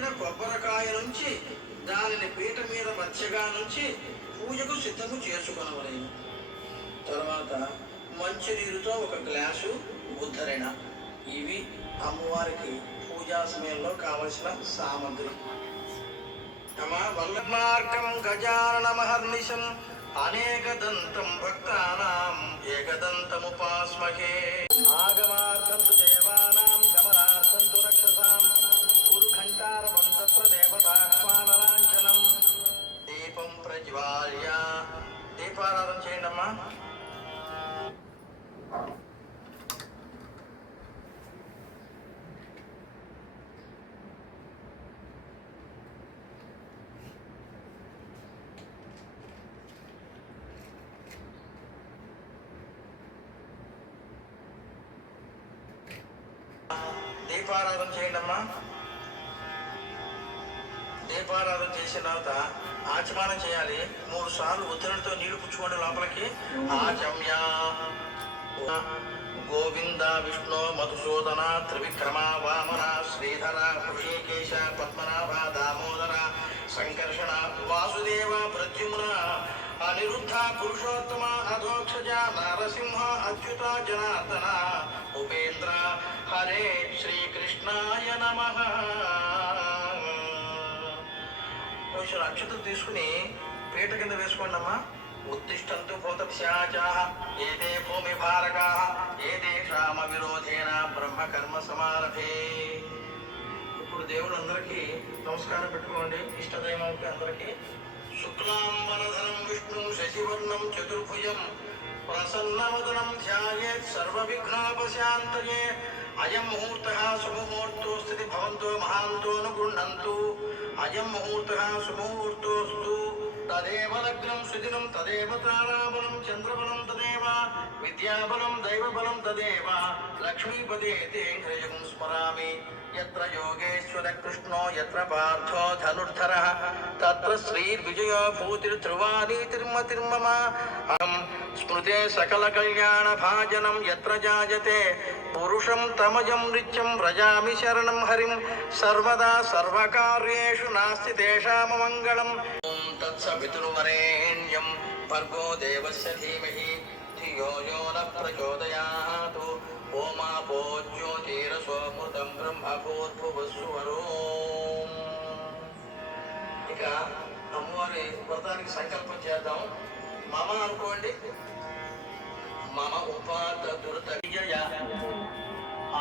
రవిగుడ్డ కొబ్బరికాయ నుంచి దానిని పీట మీద మధ్యగా నుంచి పూజకు సిద్ధము చేసుకొనవలేను. తర్వాత మంచినీరుతో ఒక గ్లాసు ఉద్ధరణ ఇవి అమ్మవారికి పూజా సమయంలో కావలసిన సామగ్రి. తమ వల్లమార్గం గజానన మహర్నిశం అనేకదంతం భక్తానాం ఏకదంతముపాస్మహే. ఆగమార్థం తు దేవానాం గమనార్థం దురక్షసాం దేవతాహ్వానలాంఛనం దీపం ప్రజ్వాల్య. దీపారాధన చేయండి అమ్మా దీపారాధన చేయండి అమ్మా ఆత్మారాధన చేసిన తర్వాత ఆచమానం చేయాలి. మూడు సార్లు ఉత్తరంతో నీళ్ళు పుచ్చుకోండి లోపలికి. ఆచమ్య. గోవింద విష్ణు మధుసూదన త్రివిక్రమ వామన శ్రీధర హృషికేశ పద్మనాభ దామోదర సంకర్షణ వాసుదేవ ప్రద్యుమ్న అనిరుద్ధ పురుషోత్తమ అధోక్షజ నరసింహ అచ్యుత జనార్దన ఉపేంద్ర హరే శ్రీకృష్ణాయ నమః. కొంచెం అక్షతలు తీసుకుని పీట కింద వేసుకోండి అమ్మా. ఉత్తిష్టంతు భూతప్శాచాః ఏతే భూమి ఏదే క్షామ విరోధేన బ్రహ్మ కర్మ సమారభే. ఇప్పుడు దేవుడు అందరికీ నమస్కారం పెట్టుకోండి. ఇష్టదైవానికి అందరికీ. శుక్లాంబరధరం విష్ణు శశివర్ణం చతుర్భుజం ప్రసన్నవదనం ధ్యాయేత్ సర్వ విఘ్నోపశాంతయే అయం ముహూర్త సుముహూర్తో స్థితి భవంతో మహాంతో అనుగృహంతు అయం ముహూర్త సుముహూర్తోస్తు. తదేవ లగ్నం సుదినం తదేవ తారాబలం చంద్రబలం తదేవ విద్యాబలం దైవబలం తదేవ లక్ష్మీపదే తే స్మరామి. ఎత్ర యోగేశ్వర కృష్ణో ఎత్ర పార్థో ధనుర్ధర తత్ర శ్రీర్విజయో భూతిర్ధ్రువానీతిర్మతిర్మమ అహం స్మృతే సకల కళ్యాణ భాజనం ఎత్ర జాయతే. పురుషం తమజం నృత్యం వ్రజామి శరణం హరిం. సర్వదా సర్వకార్యేషు నాస్తి తేషామ మంగళం. తత్సవితుర్వరేణ్యం భర్గో దేవస్య ధీమహి. ధియో యో న ప్రచోదయాతు ఓమాపో జ్యోతిరసోమృతం బ్రహ్మభూర్భువస్సువరోం ఇక అమ్మవారి వ్రతానికి సంకల్పం చేద్దాం. మమ అనుకోండి. మమ ఉపాత దురత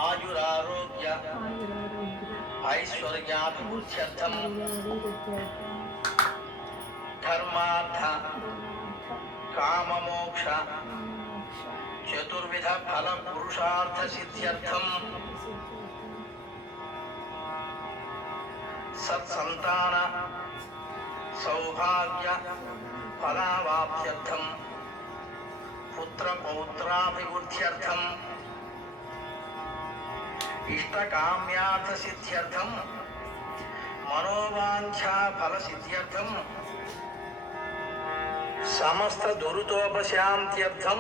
ఆయురారోగ్య ఐశ్వర్యాభివృద్ధ్యర్థం. ధర్మార్థ కామమోక్ష చతుర్విధ ఫల పురుషార్థ సిద్ధ్యర్థం సత్సంతాన సౌభాగ్య ఫలావాప్త్యర్థం పుత్ర పౌత్రాభివృద్ధ్యర్థం ఇష్టకామ్యార్థ సిద్ధ్యర్థం మనోవాంఛా ఫల సిద్ధ్యర్థం సమస్త దురుతోపశాంత్యర్థం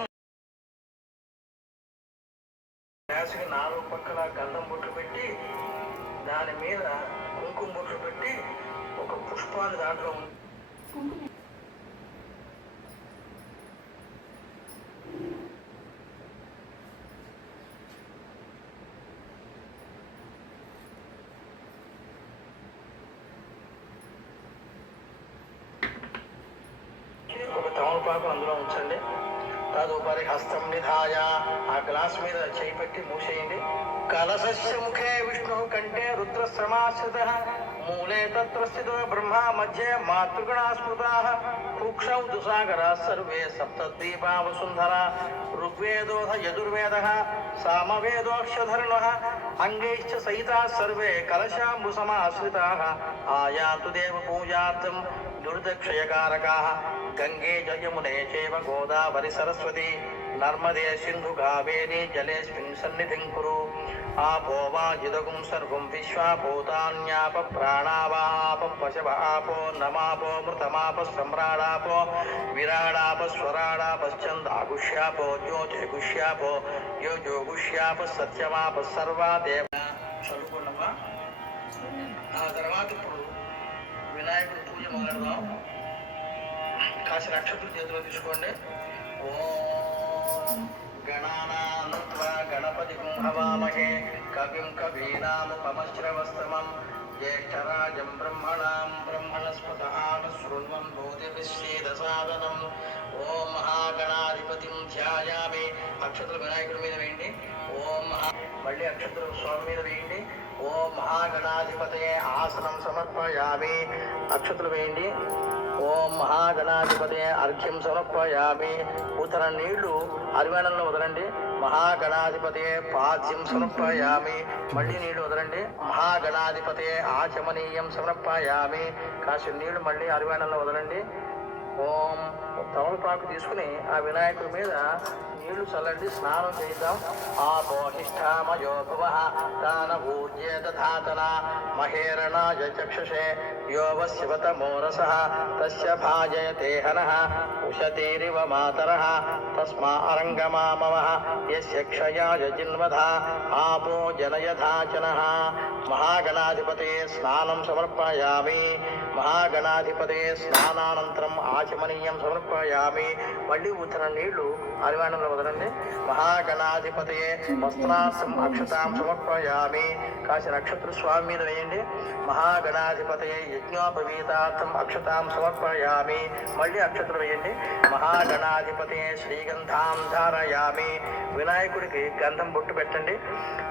తదుపరి హస్తం నిధాయ. ఆ గ్లాస్ మీద చేయి పెట్టి మూసేయండి. కలశస్య ముఖే విష్ణు కంటే రుద్రశ్రమాశ్రిత. మూలే తత్ర స్థితో బ్రహ్మ మధ్య మాతృగణా స్మృతా. కుక్షౌ దుసాగరా సర్వే సప్తద్వీపా వసుంధర ఋగ్వేదోధ యజుర్వేద సామవేదోక్షధర్ణ. అంగైశ్చ సహితా సర్వే కలశాంబు సమాశ్రితా ఆయాతు దేవ పూజార్థం దుర్దక్షయకారకా గంగే జయమునే చైవ గోదావరి సరస్వతి నర్మదే సింధు కావేరీ జలేస్మిన్ సన్నిధిం కురు ఆపో వాజిదగుం సర్వం విశ్వాభూతాన్యాప ప్రాణావాప పశవ ఆపో నమాపో మృతమాప సమ్రాడాపో విరాడాప స్వరాడాపశ్చందాగుష్యాపో జ్యోతిగుష్యాపో యో జోగుష్యాప సత్యమాప సర్వా దేవ చదువుకున్నమ్మా ఆ తర్వాత ఇప్పుడు వినాయకుడి పూజ మొదలెడదాం కాసి నక్షత్రం చేతిలో తీసుకోండి. ఓం గణానాన్వా గణపతి కుంభవామహే కవిం కవీనాముపమశ్రవస్తమం జ్యేష్ఠరాజం బ్రహ్మణాం బ్రహ్మణస్పత శృణ్వం భూతిభిశ్చేదసాదనం ఓం మహాగణాధిపతిం ధ్యాయామి. అక్షతులు వినాయకుడి మీద వేయండి. ఓం మహా మళ్ళీ అక్షతులు స్వామి మీద వేయండి. ఓం మహాగణాధిపతయే ఆసనం సమర్పయామి. అక్షతులు వేయండి. ఓం మహాగణాధిపతే అర్ఘ్యం సమర్పయామి. ఉతర నీళ్ళు అరివేణంలో వదలండి. మహాగణాధిపతే పాద్యం సమర్పయామి. మళ్ళీ నీళ్ళు వదలండి. మహాగణాధిపతే ఆచమనీయం సమర్పయామి. కాసిన నీళ్ళు మళ్ళీ అరివాణంలో వదలండి. ఓం తమలపాకు తీసుకుని ఆ వినాయకుడి మీద నీళ్ళు చల్లండి స్నానం చేద్దాం ఆపోహిష్టామయో భువ తాన ఊర్జే తథాతన మహేరణాయ చక్షుషే యోవ శివతమోరస తస్య భాజయతే హనః ఉషతీరివ మాతరः తస్మా అరంగమామవ యస్య క్షయాయ జిన్వధ ఆపో జనయథాచనः మహాగణాధిపతే స్నానం సమర్పయామి మహాగణాధిపతే స్నానానంతరం ఆచమనీయం సమర్పయామి మళ్ళీ ఉత్తర నీళ్ళు అరివాణంలో వదలండి మహాగణాధిపతయే వస్త్రాసం అక్షతాం సమర్పయామి కాసి నక్షత్ర స్వామి మీద వేయండి మహాగణాధిపతయే యజ్ఞోపవీతార్థం అక్షతాం సమర్పయామి. మళ్ళీ అక్షతలు వేయండి. మహాగణాధిపతయే శ్రీగంధాం ధారయామి. వినాయకుడికి గంధం బొట్టు పెట్టండి.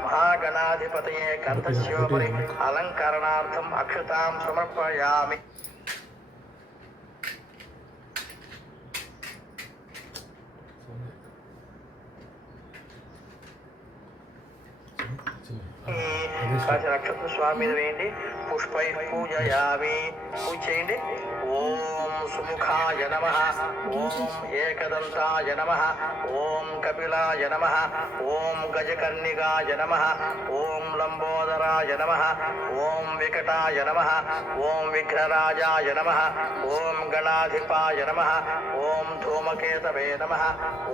మహాగణాధిపతయే గంధస్యోపరి అలంకరణార్థం అక్షతాం సమర్పయామి. కాశీ నక్షత్ర స్వామి మీద వేయండి పుష్పై పూజయామి పూజ చేయండి ఓం సుముఖాయ నమ ఓం ఏకదంతాయ నమ ఓం కపిలాయ నమ ఓం గజకర్ణికాయ నమ ఓం లంబోదరాయ నమ ఓం వికటాయ నమ ఓం విఘ్నరాజాయ నమ ఓం గణాధిపాయ నమ ఓం ధూమకేతవే నమ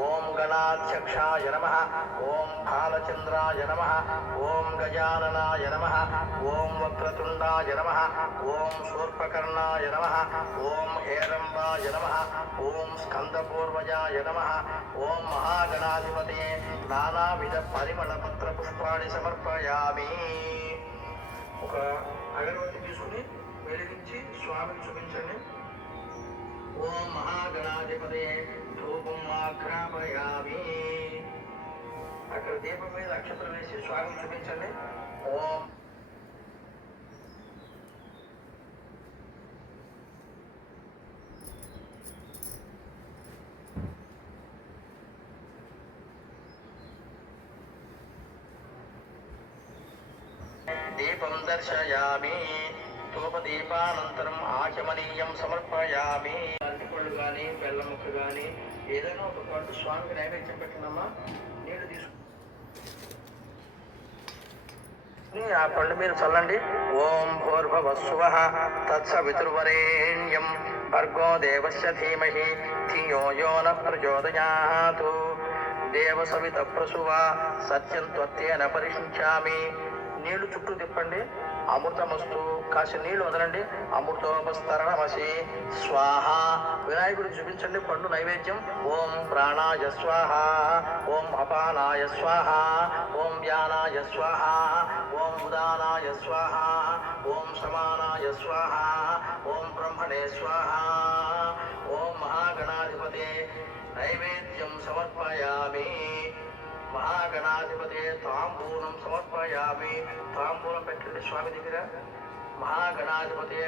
ఓం గణాధ్యక్షాయ నమ ఓం బాలచంద్రాయ నమ ఓం గజాననాయ నమ ఓం వక్రతుండాయ నమ ఓం శూర్పకర్ణాయ నమ ఓం హేరంబాయ నమ ఓం స్కందపూర్వజాయ నమ ఓం మహాగణాధిపతే నానావిధ పరిమళ పత్ర పుష్పాన్ని సమర్పయామి ఒక అగరబత్తి తీసుకుని వెలిగించి స్వామికి చూపించండి. ఓం మహాగణాధిపతే ధూపం ఆఘ్రాపయామి అక్కడ దీపం మీద అక్షతలు వేసి స్వామికి చూపించండి. ఓం. దీపం దర్శయామి. ధూపదీపానంతరం ఆచమనీయం సమర్పయామి. అరటిపళ్ళు కానీ బెల్లం ముక్క కానీ ఏదైనా ఒక పండు స్వామికి నైవేద్యం పెట్టినమ్మా నీళ్ళు తీసుకు ఆ పండు మీరు చల్లండి. ఓం భూర్భవస్సువ తత్సవితుర్వరేణ్యం భర్గో దేవస్య ధీమహి ధియో యో న ప్రచోదయాతు. దేవసవిత ప్రసువ సత్యం త్వత్యేన పరిశించామి నీళ్ళు చుట్టూ తిప్పండి. అమృతమస్తు కాసి నీళ్ళు వదలండి. అమృతోపస్తరణమసి. స్వాహ. వినాయకుడు చూపించండి. పండు నైవేద్యం. ఓం ప్రాణాయ స్వాహ. ఓం అపానాయ స్వాహ. ఓం వ్యానాయ స్వాహ. ఓం ఉదానాయ స్వాహ ఓం సమానాయ స్వాహ ఓం బ్రహ్మణే స్వాహ ఓం మహాగణాధిపతే సమర్పయామి మహాగణాధిపతి తాంబూలం సమర్పయామి తాంబూలం పెట్టండి స్వామి దగ్గర మహాగణాధిపతి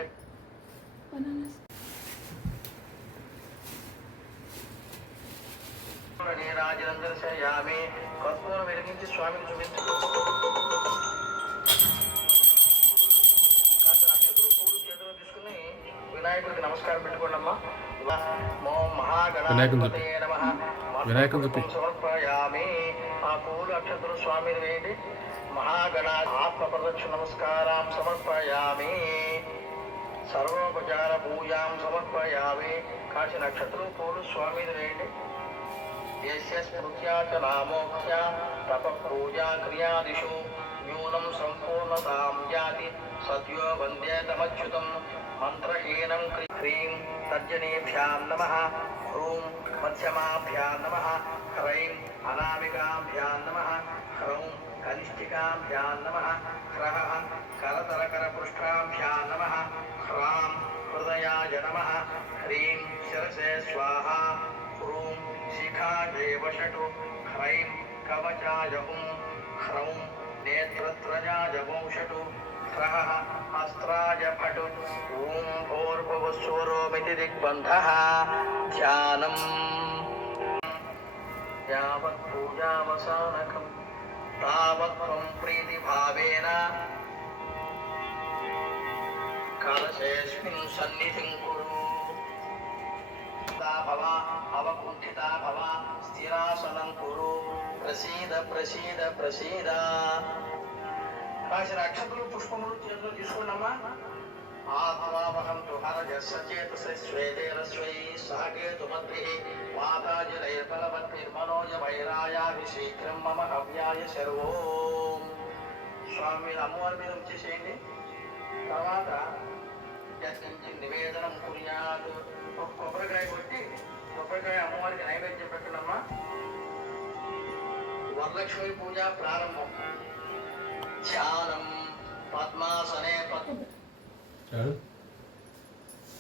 నీరాజనం దర్శయామి కర్పూరం వెలిగించి స్వామికి చూపించు వినాయకుడికి నమస్కారం పెట్టుకోండి అమ్మా వినాయకం చెప్పి. వినాయకం చెప్పి. సమర్పయామి. ఆ పూలు అక్షతులు స్వామిని వేయండి. మహాగణా ఆత్మ ప్రదక్ష నమస్కారం సమర్పయామి. సర్వోపచార వందే తమచ్యుతం. मन्त्रहीनं ह्रीं तर्जनीभ्यां नमः। ह्रूं मध्यमाभ्यां नमः। ह्रैं अनामिकाभ्यां नमः। ह्रौं कनिष्ठिकाभ्यां नमः। ह्रः करतरकरपृष्ठाभ्यां नमः। ह्रां हृदयाय नमः। ह्रीं शिरसे स्वाहा। ह्रूं शिखायै ह्रैं कवचाय हुं। ह्रौं नेत्रत्रयाय वंषटु వక్రః హస్త్రాయ భటు ఓం భూర్భువస్వరోమితి దిగ్బంధః ధ్యానం యావత్ పూజామసానకం తావత్ త్వం ప్రీతిభావేన కలశేస్మిన్ సన్నిధిం కురు భవ అవకుంఠితా భవ స్థిరాసనం ప్రసీద ప్రసీద ప్రసీద రాసిన అక్షతలు పుష్పములు చేతులు తీసుకున్నామా? ఆత్మావహం హరజ సచేతస శ్వేతేన స్వై సహకేతు మద్భి వాతాజలైర్బలవద్భిర్మనోజ వైరాయాభిశీఘ్రం మమ హవ్యాయ శర్వోం. స్వామి మీద అమ్మవారి మీద వచ్చేసేయండి తర్వాత యత్కించిత్ నివేదనం కుర్యాత్. ఒక కొబ్బరికాయ కొట్టి కొబ్బరికాయ అమ్మవారికి నైవేద్యం పెట్టడమ్మా వరలక్ష్మి పూజ ప్రారంభం. ధ్యానం పద్మాసనే పద్మ ఎవరు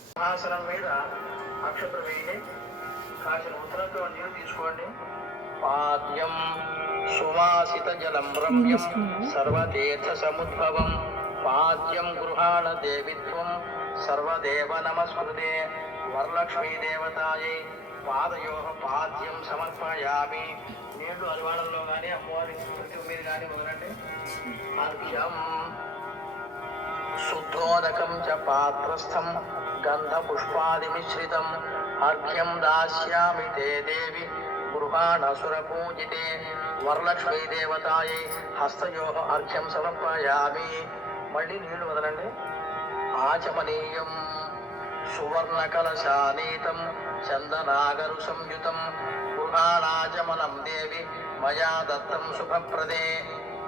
సింహాసనం మీద అక్షత్రం వేయండి. కాసిన ఉత్తరంతో నీరు తీసుకోండి. పాద్యం సువాసిత జలం రమ్యం సర్వతీర్థ సముద్భవం పాద్యం గృహాణ దేవిత్వం సర్వదేవ నమస్కృతే. వరలక్ష్మీ దేవతాయై పాదయోహ పాద్యం సమర్పయామి. నీళ్ళు అలవాడంలో కానీ అమ్మవారి ప్రతి మీద కానీ మొదలండి అర్ఘ్యం. శుద్ధోదకం చ పాత్రస్థం గంధ పుష్పాది మిశ్రితం అర్ఘ్యం దాస్యామి తే దేవి గృహాణసురపూజితే వరలక్ష్మీ దేవతాయై హస్తయో అర్ఘ్యం సమర్పయామి. మళ్ళీ నీళ్ళు వదలండి ఆచమనీయం. సువర్ణ కలశానీతం చందనాగరు సంయుతం గృహాణాచమనం దేవి మయా దత్తం శుభప్రదే.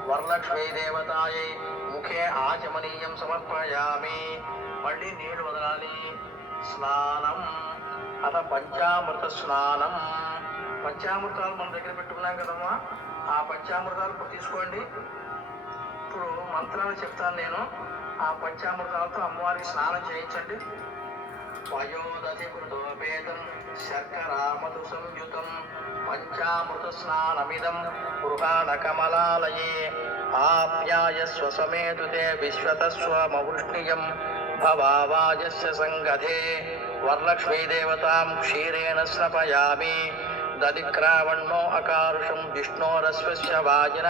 వరలక్ష్మీ దేవతాయై ముఖే ఆచమనీయం సమర్పయామి. మళ్ళీ నీళ్ళు వదలాలి. స్నానం. అత పంచామృత స్నానం. పంచామృతాలు మన దగ్గర పెట్టుకున్నాం కదమ్మా. ఆ పంచామృతాలు తీసుకోండి. ఇప్పుడు మంత్రాలు చెప్తాను నేను. ఆ పంచామృతాలతో అమ్మవారికి స్నానం చేయించండి. వయోదతి శర్కరామతు సంయుతం పంచామృత స్నానమిదం గృహాణ కమలాలయే ఆప్యాయస్వ సమేతుతే విశ్వతస్వమవృష్ణియం భవావాజస్య సంగధే వరలక్ష్మీ దేవతాం క్షీరేణ స్నపయామి దదిక్రావణో అకారుషం విష్ణోరస్వస్య వాజిన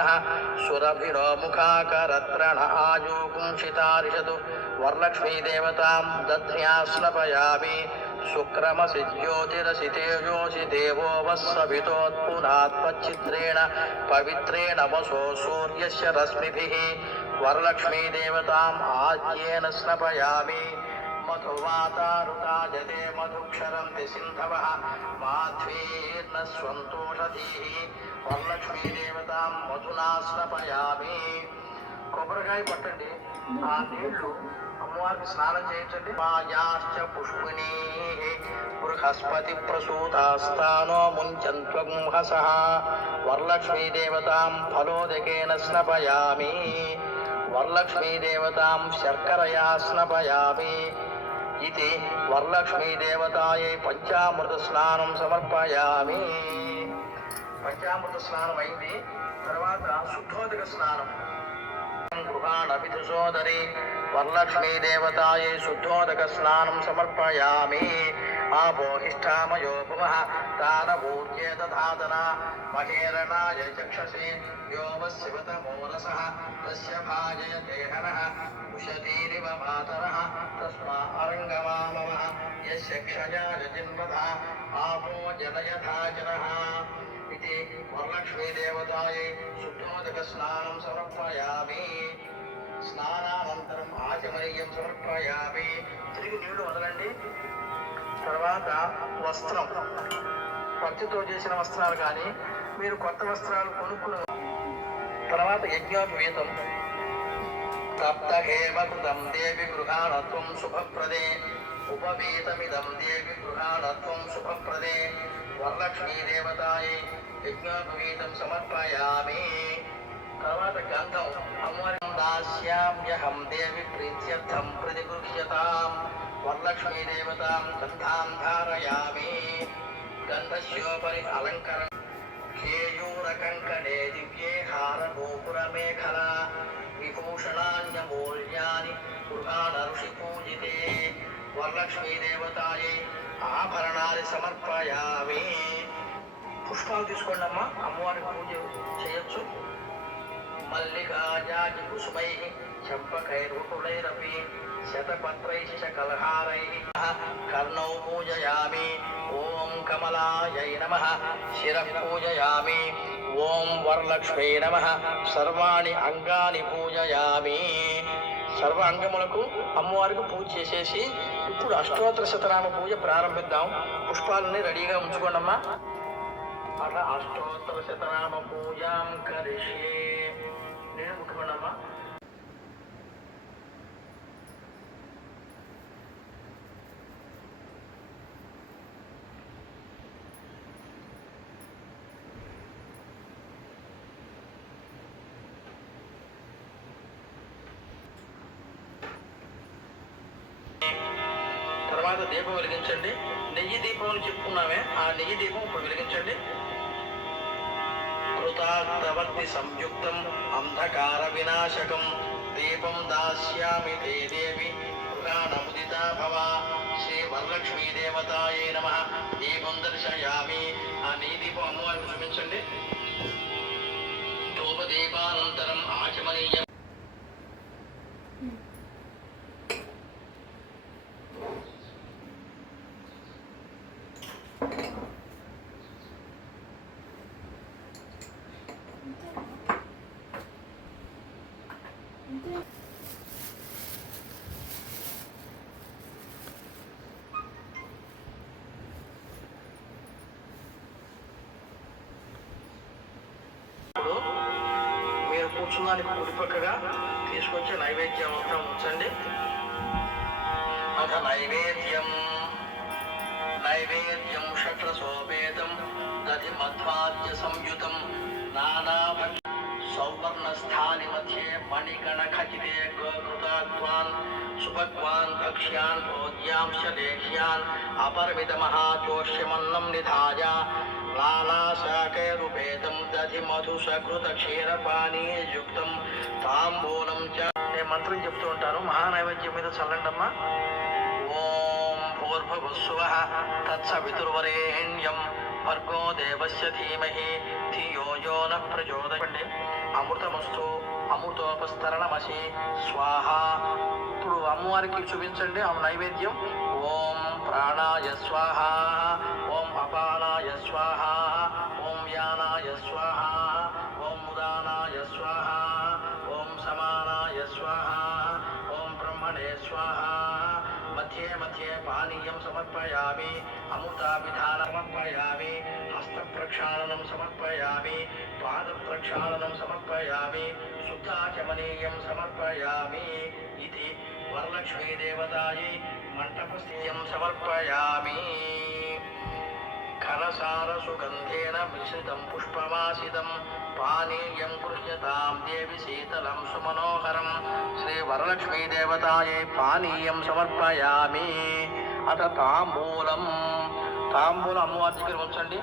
సురభిరో ముఖాకరత్రణ ఆజూకుంషితారిషతు వరలక్ష్మీ దేవతాం దధ్ర్యా స్నపయామి శుక్రమసి జ్యోతిరసి తేజోసి దేవో వస్సవితోత్పునాత్మచ్చిత్రేణ పవిత్రేణ వసో సూర్యస్య రశ్మిభిः వరలక్ష్మీ దేవతాం ఆద్యేన స్నపయామి మధువాతారుతాజతే మధుక్షరంతి సింధవః మాధ్వీర్న స్వంతోషధీः వరలక్ష్మీ దేవతాం మధునా స్నపయామి కొబ్బరికాయ పట్టండి ఆ నీళ్ళు అమ్మవారికి స్నానం చేయించండి. మాయాశ్చ పుష్పిణీ బృహస్పతి ప్రసూతాస్థానో ముంచంత్వం హసః వరలక్ష్మీ ఫలోదకేన స్నపయామి వరలక్ష్మీదేవతాం శర్కరయా స్నపయామి ఇది వరలక్ష్మీదేవతాయై పంచామృత స్నానం సమర్పయామి. పంచామృత స్నానం అయింది తర్వాత శుద్ధోదక స్నానం. గృహాణపి వరలక్ష్మీదేవతాయే శుద్ధోదక స్నానం సమర్పయామి. ఆపోహిష్టామయో భువ తానభూర్యే దధాతన మహేరణాయ చక్షసి వ్యోమ శివతమో రసః తస్య భాజయ హనః ఉషతీరివ మాతరः తస్మా అరంగమామవ యస్య క్షయాయ జిన్వద ఆపో జనయథాజన ఇది వరలక్ష్మీదేవతాయై శుద్ధోదక స్నానం సమర్పయామి స్నానానంతరం ఆచమనీయం సమర్పయామి తిరిగి నీళ్ళు వదలండి. తర్వాత వస్త్రం. పత్తితో చేసిన వస్త్రాలు కానీ మీరు కొత్త వస్త్రాలు కొనుక్కుని తర్వాత యజ్ఞోపవీతం తప్త హేమకృతం దేవి గృహాణత్వం శుభప్రదే. ఉపవీతమిదం దేవి గృహాణత్వం శుభప్రదే. వరలక్ష్మీ దేవతాయే యజ్ఞోపవీతం సమర్పయామి తర్వాత గంధం అమ్మవారి దాస్యామ్యహం దేవి ప్రీత్యర్థం ప్రతిగృహ్యతాం వరలక్ష్మీ దేవతాం గంధాం ధారయామి గంధస్యోపరి అలంకరణ కేయూరకంకణే దివ్యే హార హారగోపురమేఖలా విభూషణాన్యమూల్యాని గృహాణ ఋషి పూజితే వరలక్ష్మీ దేవతాయే ఆభరణాది సమర్పయామి పుష్పాలు తీసుకోండి అమ్మా అమ్మవారికి పూజ చేయొచ్చు. మల్లికాజాజి కుసుమై చంపకైరుకులైరపి శతపత్రైశ్చ కలహారై. కర్ణౌ పూజయామి. ఓం కమలాయై నమ. శిర పూజయామి. ఓం వరలక్ష్మీ నమ. సర్వాణి అంగాని పూజయామి. సర్వ అంగములకు అమ్మవారికి పూజ చేసేసి ఇప్పుడు అష్టోత్తర శతనామ పూజ ప్రారంభిద్దాం. పుష్పాలని రెడీగా ఉంచుకోండమ్మా. అష్టోత్తర శతనామ పూజాం కరిష్యే. నేను తర్వాత దీపం వెలిగించండి. నెయ్యి దీపం అని చెప్పుకున్నామే ఆ నెయ్యి దీపం ఇప్పుడు వెలిగించండి. కృతార్థవర్తి సంయుక్తం అంధకార వినాశకం. దీపం దాస్యామి తే దేవి. పురాణముదితా భవ. శ్రీ వరలక్ష్మీ దేవతాయే నమ. దీపం దర్శయామి. ఆ నీ దీపం అమ్మవారికి చూపించండి. ధూపదీపానంతరం ఆచమనీయం. మీరు కూర్చున్నానికి కుడిపక్కగా తీసుకొచ్చి నైవేద్యం అంతా ఉంచండి. అథ నైవేద్యం. నైవేద్యం షట్రసోపేతం దధి మధ్వాద్య సంయుతం. నానాభక్ష సౌవర్ణస్థాని మధ్యే మణిగణ ఖచితే గోకృతాత్వాన్ సుభగ్వాన్ భక్ష్యాన్ భోజ్యాంశ లేహ్యాన్ అపరిమిత మహాచోష్యమన్నం నిధాయ లాలాశాకైరుపేతం దధి మధు సకృత క్షీరపానీయుక్తం తాంబూలం చ నేను మంత్రం చెప్తూ ఉంటాను మహానైవేద్యం మీద చల్లండమ్మా ఓం భూర్భువస్సువ తత్సవితుర్వరేణ్యం భర్గో దేవస్య ధీమహి ధియో యో న ప్రచోదయండి అమృతమస్తు అమృతోపస్తరణమసి స్వాహ ఇప్పుడు అమ్మవారికి చూపించండి ఆ నైవేద్యం. ఓం ప్రాణాయ స్వాహ ఓం అపానాయ స్వాహ ఓం యానాయ స్వాహ ఓం ఉదానాయ స్వాహ ఓం సమానాయ స్వాహ ఓం బ్రహ్మణే స్వాహ. మధ్యే మధ్యే పానీయం సమర్పయామి. అమృతాభిధాన సమర్పయామి హస్త ప్రక్షాళనం సమర్పయామి పాద ప్రక్షాళనం సమర్పయామి శుద్ధాచమనీయం సమర్పయామి ఇది వరలక్ష్మీ దేవతాయై మంటపస్థిత్యం సమర్పయామి. కలసార సుగంధేన మిశ్రితం పుష్పమాసిదం పానీయం గృహ్యతాం దేవి శీతలం సుమనోహరం. శ్రీ వరలక్ష్మీ దేవతాయై పానీయం సమర్పయామి. అత తాంబూలం తాంబూలం అమ్మవారి దగ్గర ఉంచండి.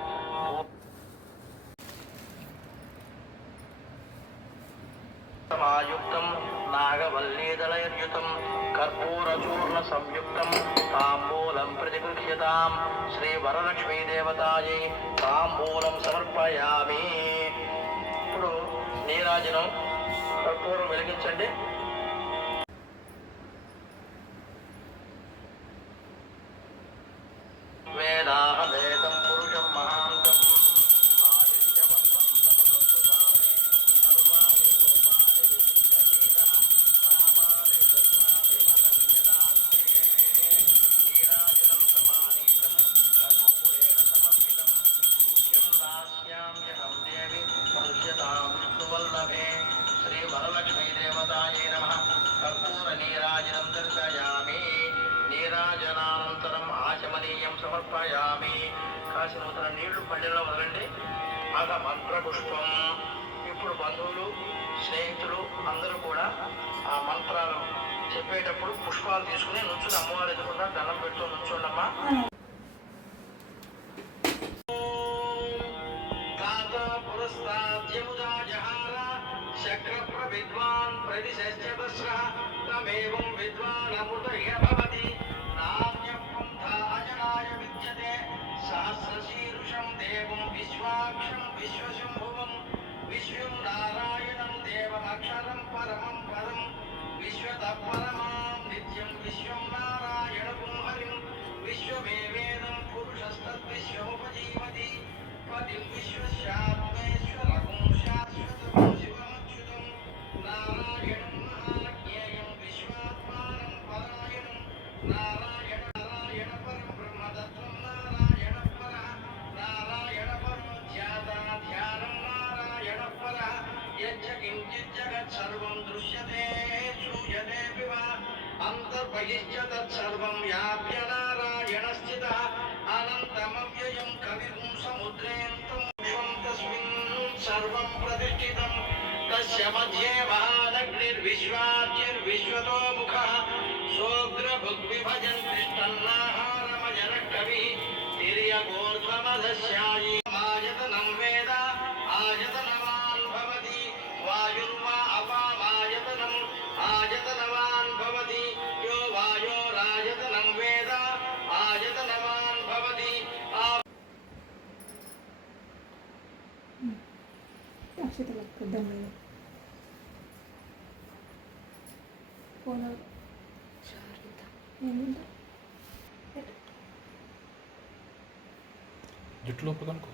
ఆయుక్తం నాగవల్లీదళయుతం కర్పూరచూర్ణ సంయుక్తం తాంబూలం ప్రతిగృహ్యతాం శ్రీ వరలక్ష్మీ దేవతాయై తాంబూలం సమర్పయామి. ఇప్పుడు నీరాజనం కర్పూరం వెలిగించండి. సహస్రశీర్షం దేవం విశ్వాక్షం విశ్వశంభువం విశ్వం నారాయణం దేవమక్షరం పరమం పదం విశ్వత పరమాం నిత్యం విశ్వం నారాయణం హరిం విశ్వమేవేదం పురుషస్తద్విశ్వముపజీవతి పతిం విశ్వస్యాత్మేశ్వరకం శాశ్వతం తస్య మధ్యే మహానగ్నిర్విశ్వాద్యుర్విశ్వతో ముఖः సోగ్రభుగ్విభజన్ కృష్ణన్నాహారమజన కవి తిర్యగోర్ధ్వమధస్యాయి ఆయతనం వేద ఆయతనవాన్ భవతి వాయుర్వా అపామాయతనం ఆయతనవాన్ భవతి యో వాయోరాయతనం వేద ఆయతనవాన్ లోపల కనుకో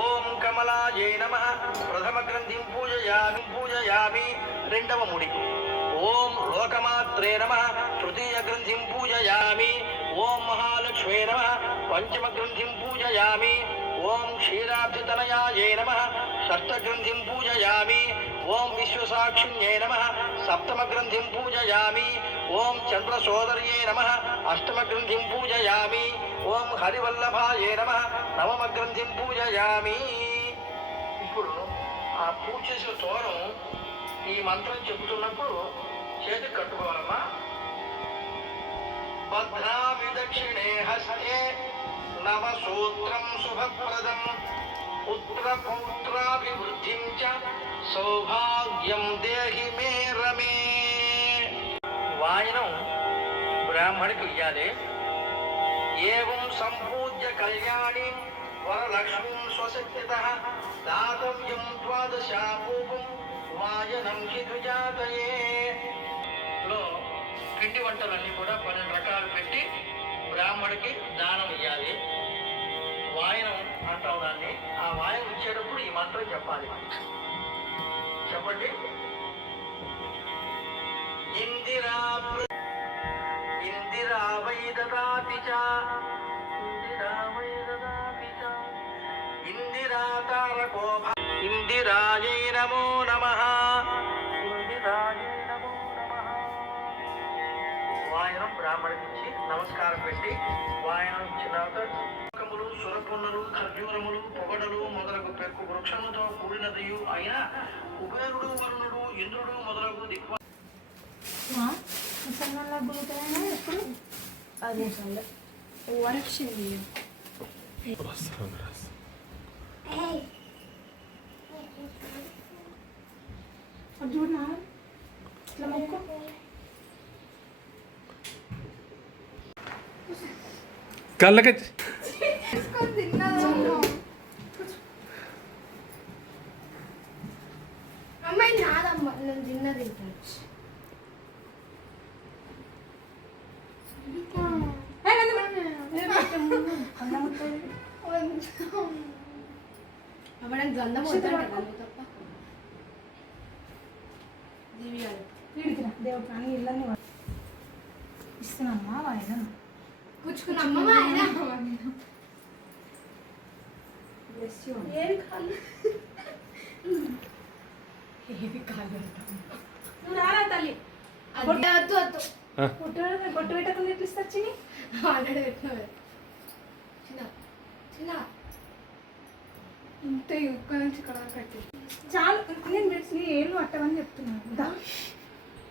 ఓం కమలాయై నమ. ప్రథమ గ్రంథిం పూజయామి పూజయామి. రెండవ ముడి. ఓం లోకమాత్రే నమ. తృతీయ గ్రంథిం పూజయామి. ఓం మహాలక్ష్మే నమ. పంచమ గ్రంథిం పూజయామి. ఓం క్షీరాబ్ధితనయాయై నమ. షష్ఠ గ్రంథిం పూజయామి. ఓం విశ్వసాక్షిణ్యై నమ. సప్తమ గ్రంథిం పూజయామి. ఓం చంద్ర సోదర్యే నమ. అష్టమ గ్రంథిం పూజయామి. ఓం హరివల్లభాయే నమ. నవమ గ్రంథిం పూజయామి. ఇప్పుడు ఆ పూజ చేసిన తోరం ఈ మంత్రం చెబుతున్నప్పుడు చేతి కట్టుకోవాలమ్మా. భద్రామి దక్షిణే హస్తే నవ సూత్రం శుభప్రదం. పుత్ర పౌత్రాభివృద్ధిం చ సౌభాగ్యం దేహి మే రమే. వాయనం బ్రాహ్మడికి ఇయ్యాలి ఏవం సంపూజ్య కళ్యాణి వరలక్ష్మీం స్వశక్తిత దాతవ్యం ద్వాదశాపూపం వాయనం హి ద్విజాతయే లో పిండి వంటలన్నీ కూడా పన్నెండు రకాలు పెట్టి బ్రాహ్మడికి దానం ఇవ్వాలి వాయనం అంటాం దాన్ని. ఆ వాయనం ఇచ్చేటప్పుడు ఈ మంత్రం చెప్పాలి. చెప్పండి. ఇందిరా ఇందిరా వై చ ఇందిరా వై తారకో ఇందిరాయై నమో నమ. నమో వాయనం బ్రాహ్మణికి నమస్కారం పెట్టి వాయనం ఇచ్చిన తర్వాత సురపున్నలు ఖర్జూరములు పొగడలు మొదలగు పెక్కు వృక్షముతో కూడినదియు అయినా కుబేరుడు వరుణుడు ఇంద్రుడు మొదలగు దిక్వ ముసల్మాన్ల గురుతారా ఎప్పుడు? అదే సండే వరక్ష వస్తాను రాస్ అది చూడు నా ఇట్లా మొక్కు. కళ్ళకి వీడికి రా దేవుడు కానీ ఇళ్ళని ఇస్తున్నామ్మా ఆయన పుచ్చుకున్న అమ్మ మా ఆయన ఏం కాదు ఏది కాదు నువ్వు రారా తల్లి. అది వద్దు వద్దు. పొట్టు పొట్టు పెట్టకుండా ఎట్లా ఇస్తా చిన్ని? ఆల్రెడీ చిన్న చిన్న. ఇంత ఇక్కడ నుంచి ఇక్కడ కట్టి చాలు నేను ఏళ్ళు చెప్తున్నాను దా.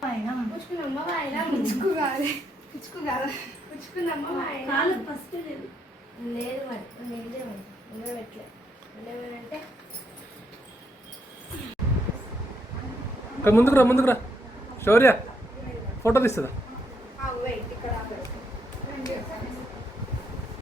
ఆయన పుచ్చుకున్న అమ్మ మా ఆయన పుచ్చుకు కాదు. పుచ్చుకు కాదు. పుచ్చుకున్న అమ్మ మా ఆయన కాలు ఫస్ట్ లేదు లేదు మరి నిజే మరి నిజే ఇక్కడ ముందుకు రా ముందుకు రా. శౌర్య ఫోటో తీస్తుందా?